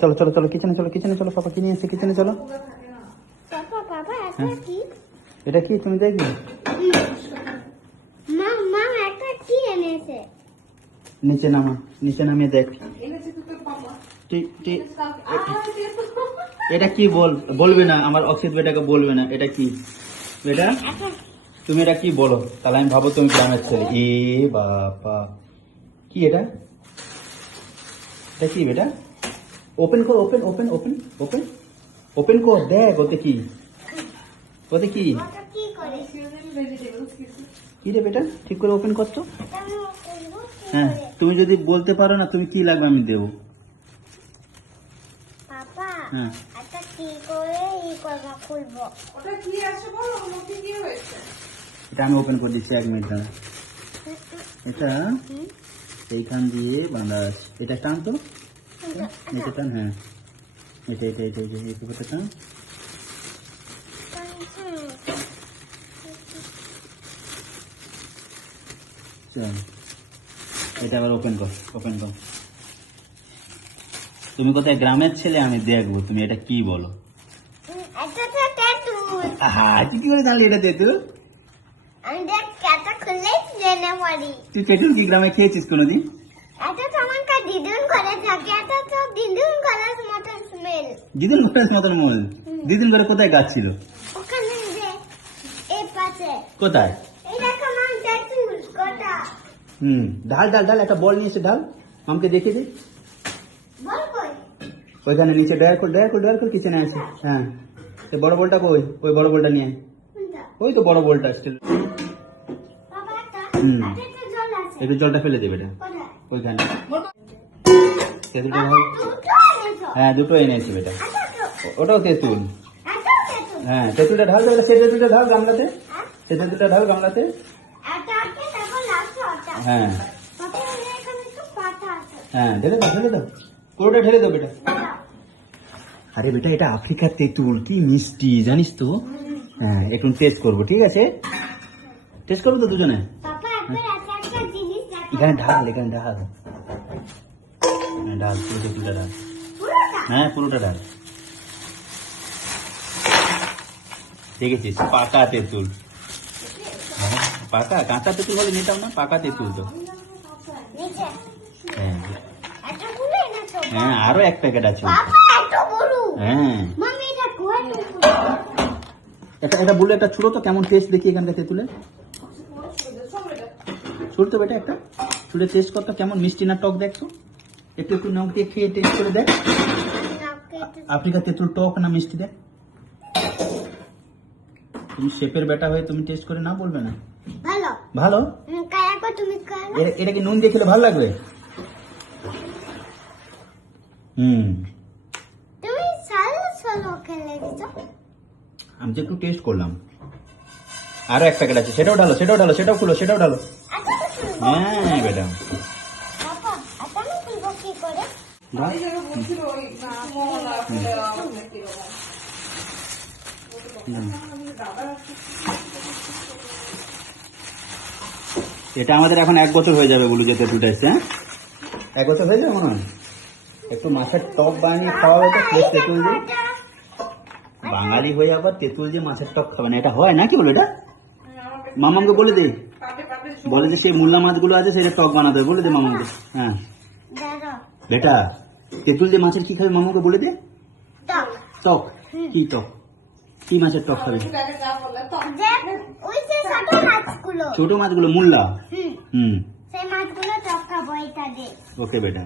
চলো চলো চলো কিচেনে চলো, কিচেনে চলো, পাপা কি নিয়ে এসে কিচেনে চলো। এটা কি তুমি দেখবে? নিচে নামা, নিচে নামিয়ে দেখ। এটা কি বলবে না, আমার অক্ষিত বেটাকে বলবে না এটা কি বেটা, তুমি এটা কি বলো, তাহলে আমি ভাবো তুমি গ্রামের ছেলে। এ বাবা কি এটা, এটা কি বেটা? ওপেন কর, open open open open open কর, দেখ ওতে কি, ওতে কি কি রে বেটা, ঠিক করে ওপেন করছো। হ্যাঁ তুমি যদি বলতে পারো না তুমি কি লাগবে আমি দেবো। হ্যাঁ এটা আমি ওপেন করে দিচ্ছি, 1 মিনিট দাঁড়া। এটা এইখান দিয়ে বাঁধা আছে, এটা টান তো, এটা টান। হ্যাঁ এটা এটা এটা এই পেপারটা টান। চল এটা আবার ওপেন কর, ওপেন কর। তুমি কোথায় গ্রামের ছেলে আমি দেখবো, তুমি এটা কি বলো। হ্যাঁ তুই কি করে জানলি এটা তেঁতুল? তুই তেঁতুল কি গ্রামে খেয়েছিস কোনোদিন? দিদুন ঘরের মতন মল, দিদুন ঘরে কোথায় গাছ ছিল? কোথায়? ঢাল ঢাল ঢাল, একটা বল নিয়ে এসে ঢাল, আমাকে দেখিয়ে দে। ওইখানে নিচে ডয়ার কর, ডয়ার কর, ডয়ার কর, কিচেনে আছে। হ্যাঁ বড় বলটা কই, ওই বড় বলটা নিয়ে, ওই তো বড় বলটা আসছে। একটু জলটা ফেলে দেবে এটা ওইখানে। তেঁতুলটা ঢাল। হ্যাঁ দুটো এনেছি বেটা, ওটাও তেঁতুল। হ্যাঁ তেঁতুলটা ঢাল, সে তেঁতুলটা ঢাল গামলাতে, সে তেঁতুলটা ঢাল গামলাতে। হ্যাঁ হ্যাঁ ঢেলে দাও, ঢেলে দাও, পুরোটা ঢেলে দাও বেটা। আরে বেটা এটা আফ্রিকার তেঁতুল, কি মিষ্টি জানিস তো। হ্যাঁ একটু টেস্ট করবো, ঠিক আছে? টেস্ট করবো তো দুজনে। এখানে ঢাল, এখানে ঢাল, ঢাল পুরো তেঁতুলটা ঢাল। হ্যাঁ পুরোটা ঢাল, দেখেছিস পাকা তেঁতুল। পাকা, কাঁচা তেঁতুল বলে নিতাম না, পাকা তেঁতুল তো। হ্যাঁ হ্যাঁ আরো 1 প্যাকেট আছে। হ্যাঁ এটা বলে একটা ছুড়ো তো, কেমন টেস্ট দেখি এখানকার তেঁতুলের। ছুড় তো বেটা একটা, ছুড়ে টেস্ট করতো কেমন মিষ্টি না টক দেখছো। একটু একটু নখ দিয়ে খেয়ে টেস্ট করে দেখ, আফ্রিকার তেঁতুল টক না মিষ্টি দেখ। তুমি শেফের বেটা হয়ে তুমি টেস্ট করে না বলবে না ভালো ভালো। এটা কি নুন দিয়ে খেলে ভালো লাগবে? আমি তো একটু টেস্ট করলাম, আরো 1 প্যাকেট আছে, সেটাও ঢালো, সেটাও ঢালো, সেটাও খুলো, সেটাও ঢালো। হ্যাঁ বেটা এটা আমাদের এখন 1 বছর হয়ে যাবে বলু, যে তেঁতুলটা এসছে। হ্যাঁ 1 বছর হয়ে যাবে মনে হয়। একটু মাছের টক বানিয়ে খাওয়া হতো, ফ্রেশ তেঁতুল দিয়ে। বাঙালি হয়ে আবার তেঁতুল দিয়ে মাছের টক খাবে না, এটা হয় নাকি বলো? এটা মামাকে বলে দে, বলে যে সেই মূল্যা মাছগুলো আছে সেটা টক বানাতে বলে দে মামাকে। হ্যাঁ বেটা তেঁতুল দিয়ে মাছের কি খাবে মামাকে বলে দে। টক কি, টক কি মাছের টক খাবে? ছোট মাছগুলো মূল্যা। ওকে বেটা।